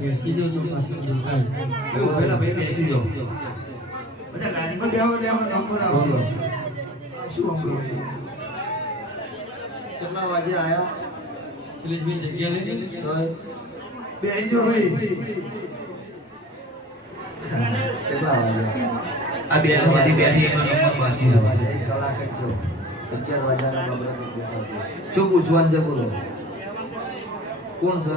બેસી જો તો પાછળ દેખાય એવું પેલા ભાઈ બેસી જાઓ બધા લાઈનમાં બેહો એટલે નંબર બોલો. શું આપણો કેટલા વાગે આયા શૈલેષભાઈ જગ્યા લઈ તોય બેહજો ભાઈ કેટલા વાગે આ બે બધી નંબર જવા એક કલાક જ થયો અગિયાર વાગ્યાના શું પૂછવાનું છે બોલો કોણ છે?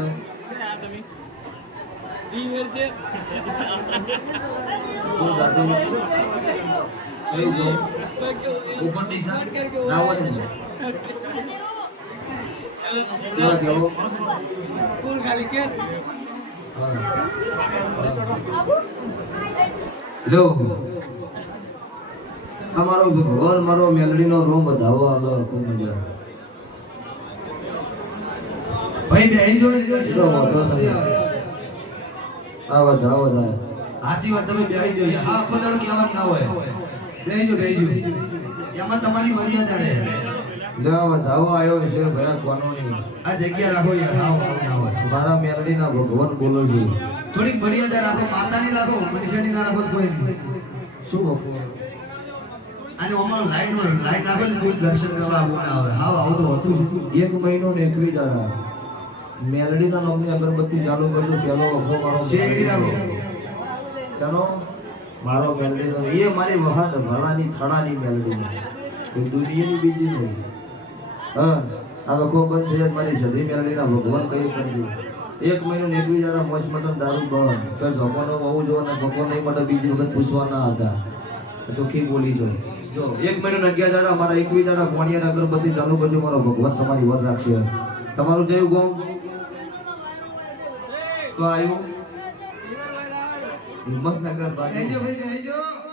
કોણ ગાતું જોયું ગયું ઉપર ટીશર્ટ ના અમારો ભગવાન મારો મેલડીનો રોમ બતાવો આલો. ખૂબ મજા. ભાઈ બેહજો લીધો આવો એટલો મોટો છે. આ બધા બધા સાચી વાત તમે બેહી જોઈએ આ આખો દાડો કહેવાનું ના હોય. એમાં તમારી મર્યાદા રહે. લેવા વધાવો આવ્યો છે ભયા કોનો નહીં આ જગ્યા રાખો યાર આવો આવો મારા મેલડીના ભગવાન બોલો છું. થોડીક મર્યાદા રાખો માતાની રાખો મનુષ્યની ના રાખો કોઈ નહીં. શું ભગવાન અને અમારો લાઈન લાઈન કોઈ દર્શન કરવા આવે હાવ આવું તો હતું એક મહિનો ને એકવી દાડા. મેલડીના નામની અગરબત્તી ચાલુ કર્યું પેલો વખો મારો ચાલો મારો મેલડીનો એ મારી વહાદ ભણાની થડાની મેલડી. કોઈ દુનિયાની બીજી નહીં. હા આ વખો બંધ થઈ જાય મારી સધી મેલડીના ભગવાન કઈ કરજો. એક મહિનો નેકવી દાડા મોસ મટન દારૂ બંધ. જો જમવાનો બહુ જો ને ભગવાન નહીં માટે બીજી વખત પૂછવાના હતા. ચોખ્ખી બોલી છો. જો એક મહિનો અગિયાર દાડા મારા એકવી દાડા ફોણિયા અગરબત્તી ચાલુ કરજો મારો ભગવાન તમારી વર રાખશે. તમારું જયું ગોમ શું આવ્યું હિંમતનગર બાજુ.